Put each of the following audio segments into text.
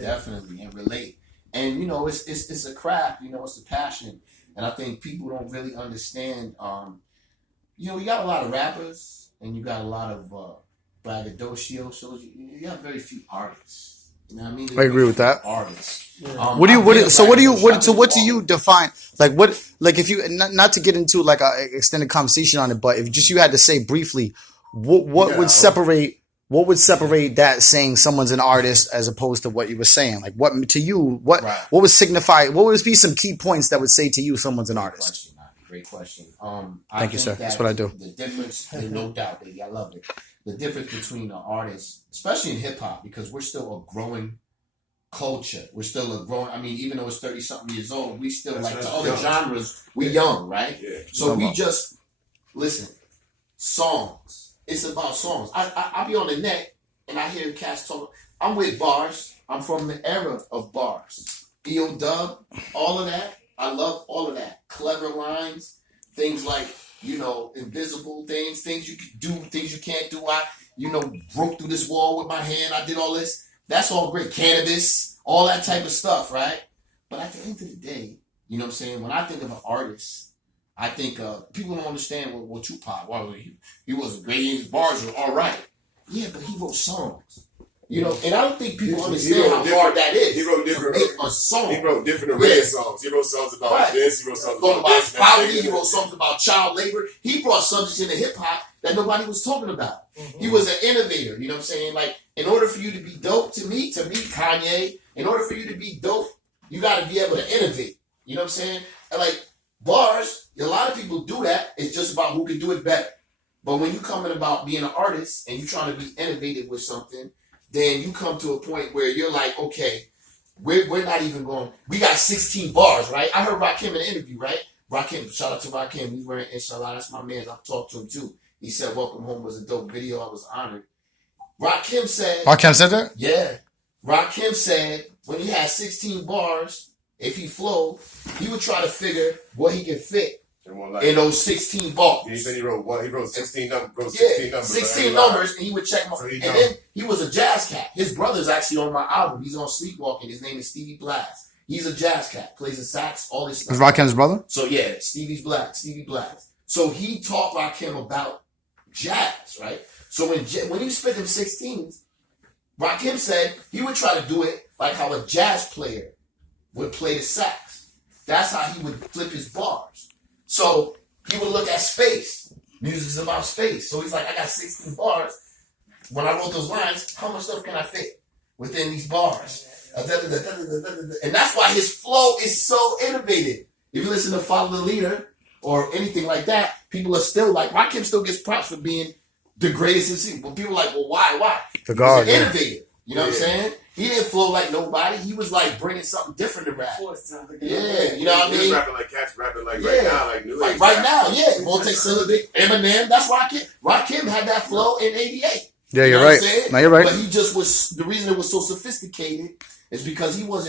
definitely, and relate. And you know, it's a craft. You know, it's a passion, and I think people don't really understand. You know, you got a lot of rappers, and you got a lot of braggadocio shows. You have very few artists. You know what I mean? I agree with that. Artists. Yeah. What do you define? Like what? Like if you not to get into like a extended conversation on it, but if just you had to say briefly, what would separate? What would separate that saying someone's an artist as opposed to what you were saying? Like what to you? What would signify? What would be some key points that would say to you someone's an artist? Great question. Thank you, sir. That's what I do. The difference, no doubt, baby, I love it. The difference between an artist, especially in hip hop, because we're still a growing culture. We're still a growing. I mean, even though it's 30-something years old, we still like the other genres. We young, right? Yeah. So we just listen. Songs. It's about songs. I be on the net and I hear cats talk. I'm with bars. I'm from the era of bars. EO Dub, all of that. I love all of that. Clever lines, things like, you know, invisible things you can do, things you can't do. I, you know, broke through this wall with my hand. I did all this. That's all great. Cannabis, all that type of stuff, right? But at the end of the day, you know what I'm saying? When I think of an artist, I think people don't understand what Tupac, well, he was great. His bars were all right. Yeah, but he wrote songs. You know, and I don't think people understand how hard that is. He wrote different to make a song. He wrote different array of songs. He wrote songs about this. He wrote songs about poverty. He wrote songs about child labor. He brought subjects into hip hop that nobody was talking about. Mm-hmm. He was an innovator. You know what I'm saying? Like, in order for you to be dope, to me, Kanye, in order for you to be dope, you got to be able to innovate. You know what I'm saying? And like bars, a lot of people do that. It's just about who can do it better. But when you come in about being an artist and you're trying to be innovative with something, then you come to a point where you're like, okay, we're not even going, we got 16 bars, right? I heard Rakim in an interview, right? Rakim, shout out to Rakim. We were in Inshallah. That's my man. I've talked to him too. He said, Welcome Home was a dope video. I was honored. Rakim said that? Yeah. Rakim said when he had 16 bars, if he flowed, he would try to figure what he could fit in those 16 bars. He said he wrote what? He wrote 16 numbers. 16 numbers, and he would check them out. And then he was a jazz cat. His brother's actually on my album. He's on Sleepwalking. His name is Stevie Blast. He's a jazz cat. Plays the sax, all this stuff. Is Rakim's brother? So yeah, Stevie Blast. So he taught Rakim about jazz, right? So when he spit them 16s, Rakim said he would try to do it like how a jazz player would play the sax. That's how he would flip his bars. So he would look at space. Music's about space. So he's like, I got 16 bars. When I wrote those lines, how much stuff can I fit within these bars? And that's why his flow is so innovative. If you listen to Follow the Leader or anything like that, people are still like, Rakim still gets props for being the greatest MC. But people are like, well, why? The God, he's an innovator. You know what I'm saying? He didn't flow like nobody. He was like bringing something different to rap. Yeah, you know what I mean? He was rapping like cats rapping like right now, like new age. Right now, yeah. Multi-syllabic, Eminem. That's Rakim. Rakim had that flow in '88. Yeah, you're right. No, you're right. But he just was, the reason it was so sophisticated is because he was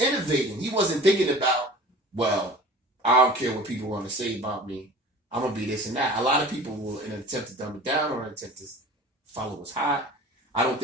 innovating. He wasn't thinking about, well, I don't care what people want to say about me. I'm going to be this and that. A lot of people will, in an attempt to dumb it down or an attempt to follow what's hot, I don't think